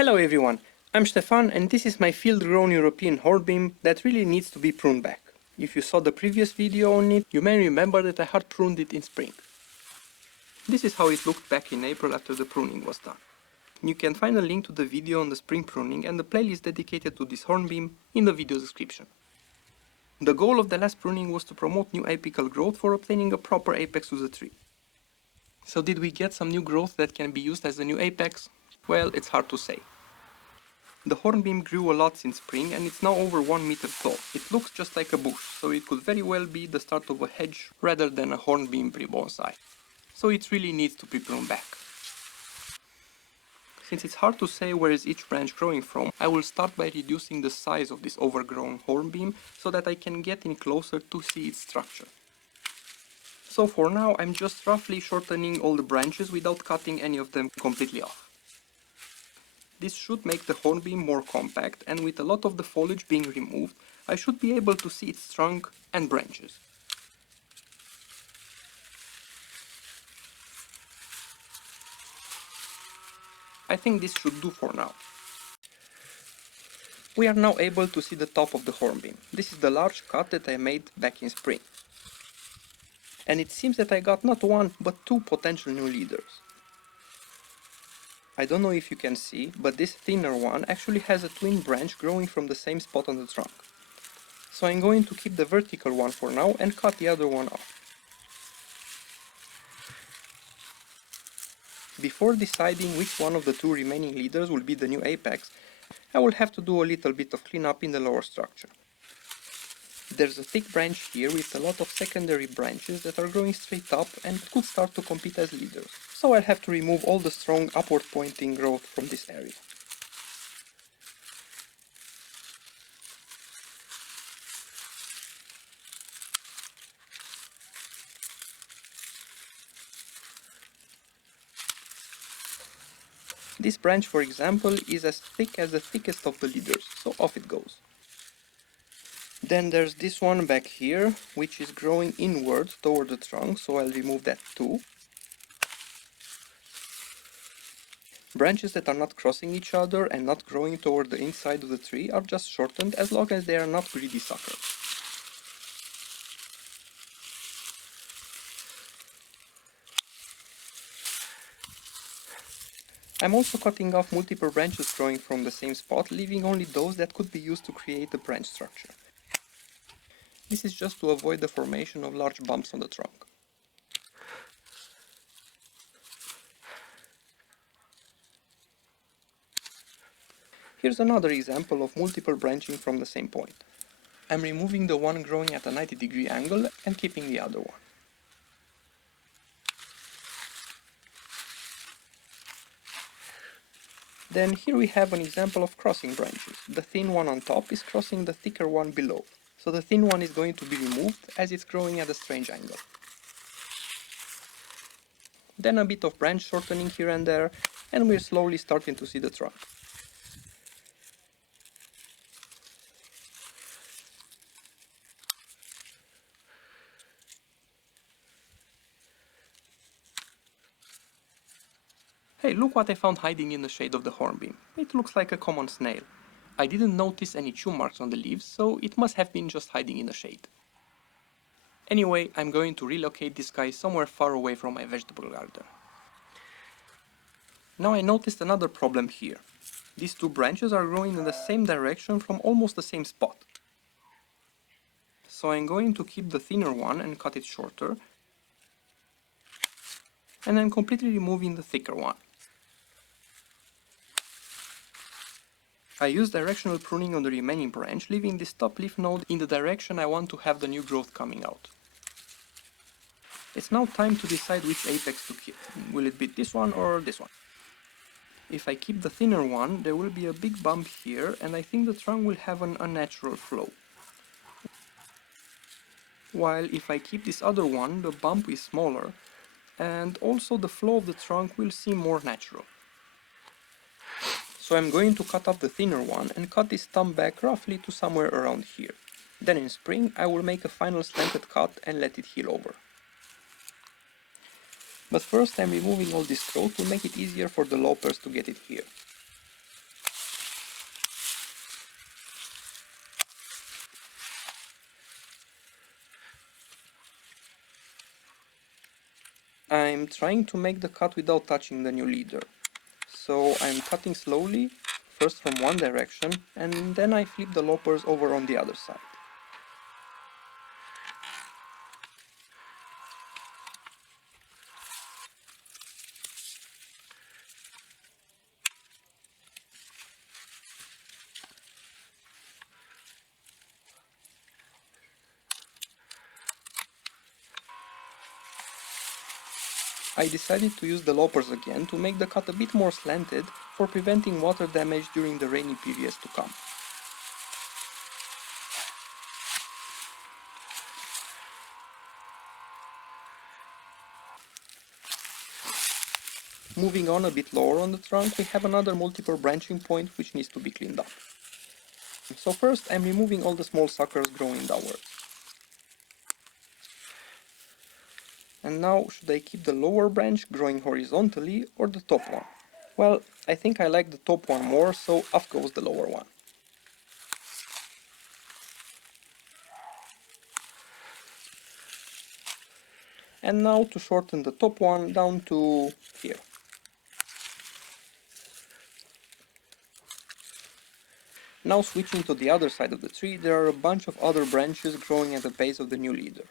Hello everyone, I'm Stefan and this is my field-grown European hornbeam that really needs to be pruned back. If you saw the previous video on it, you may remember that I had pruned it in spring. This is how it looked back in April after the pruning was done. You can find a link to the video on the spring pruning and the playlist dedicated to this hornbeam in the video description. The goal of the last pruning was to promote new apical growth for obtaining a proper apex to the tree. So did we get some new growth that can be used as a new apex? Well, it's hard to say. The hornbeam grew a lot since spring and it's now over 1 meter tall. It looks just like a bush, so it could very well be the start of a hedge rather than a hornbeam pre-bonsai. So it really needs to be pruned back. Since it's hard to say where is each branch growing from, I will start by reducing the size of this overgrown hornbeam so that I can get in closer to see its structure. So for now I'm just roughly shortening all the branches without cutting any of them completely off. This should make the hornbeam more compact, and with a lot of the foliage being removed, I should be able to see its trunk and branches. I think this should do for now. We are now able to see the top of the hornbeam. This is the large cut that I made back in spring. And it seems that I got not one, but two potential new leaders. I don't know if you can see, but this thinner one actually has a twin branch growing from the same spot on the trunk. So I'm going to keep the vertical one for now and cut the other one off. Before deciding which one of the two remaining leaders will be the new apex, I will have to do a little bit of cleanup in the lower structure. There's a thick branch here with a lot of secondary branches that are growing straight up and could start to compete as leaders, so I'll have to remove all the strong upward pointing growth from this area. This branch, for example, is as thick as the thickest of the leaders, so off it goes. Then there's this one back here, which is growing inwards toward the trunk, so I'll remove that too. Branches that are not crossing each other and not growing toward the inside of the tree are just shortened as long as they are not greedy suckers. I'm also cutting off multiple branches growing from the same spot, leaving only those that could be used to create the branch structure. This is just to avoid the formation of large bumps on the trunk. Here's another example of multiple branching from the same point. I'm removing the one growing at a 90-degree angle and keeping the other one. Then here we have an example of crossing branches. The thin one on top is crossing the thicker one below. So the thin one is going to be removed as it's growing at a strange angle. Then a bit of branch shortening here and there, and we're slowly starting to see the trunk. Hey, look what I found hiding in the shade of the hornbeam. It looks like a common snail. I didn't notice any chew marks on the leaves, so it must have been just hiding in the shade. Anyway, I'm going to relocate this guy somewhere far away from my vegetable garden. Now I noticed another problem here. These two branches are growing in the same direction from almost the same spot. So I'm going to keep the thinner one and cut it shorter, and I'm completely removing the thicker one. I use directional pruning on the remaining branch, leaving this top leaf node in the direction I want to have the new growth coming out. It's now time to decide which apex to keep. Will it be this one or this one? If I keep the thinner one, there will be a big bump here, and I think the trunk will have an unnatural flow. While if I keep this other one, the bump is smaller, and also the flow of the trunk will seem more natural. So I'm going to cut off the thinner one and cut this stump back roughly to somewhere around here. Then in spring I will make a final slanted cut and let it heal over. But first I'm removing all this growth to make it easier for the loppers to get it here. I'm trying to make the cut without touching the new leader. So I'm cutting slowly, first from one direction, and then I flip the loppers over on the other side. I decided to use the loppers again to make the cut a bit more slanted for preventing water damage during the rainy periods to come. Moving on a bit lower on the trunk, we have another multiple branching point which needs to be cleaned up. So first I'm removing all the small suckers growing downwards. And now, should I keep the lower branch growing horizontally or the top one? Well, I think I like the top one more, so off goes the lower one. And now to shorten the top one down to here. Now switching to the other side of the tree, there are a bunch of other branches growing at the base of the new leader.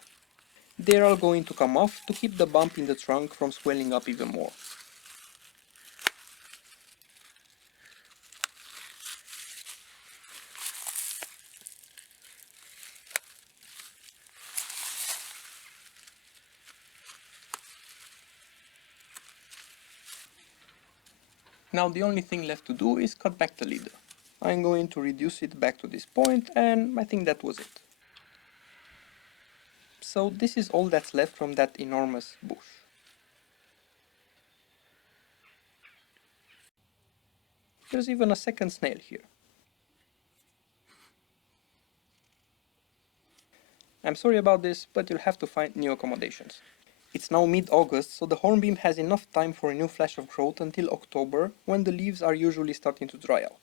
They're all going to come off to keep the bump in the trunk from swelling up even more. Now the only thing left to do is cut back the leader. I'm going to reduce it back to this point, and I think that was it. So this is all that's left from that enormous bush. There's even a second snail here. I'm sorry about this, but you'll have to find new accommodations. It's now mid-August, so the hornbeam has enough time for a new flash of growth until October, when the leaves are usually starting to dry out.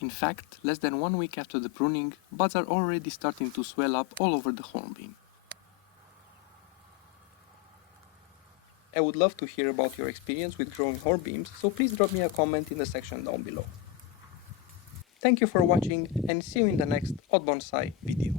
In fact, less than 1 week after the pruning, buds are already starting to swell up all over the hornbeam. I would love to hear about your experience with growing hornbeams, so please drop me a comment in the section down below. Thank you for watching, and see you in the next Odd Bonsai video.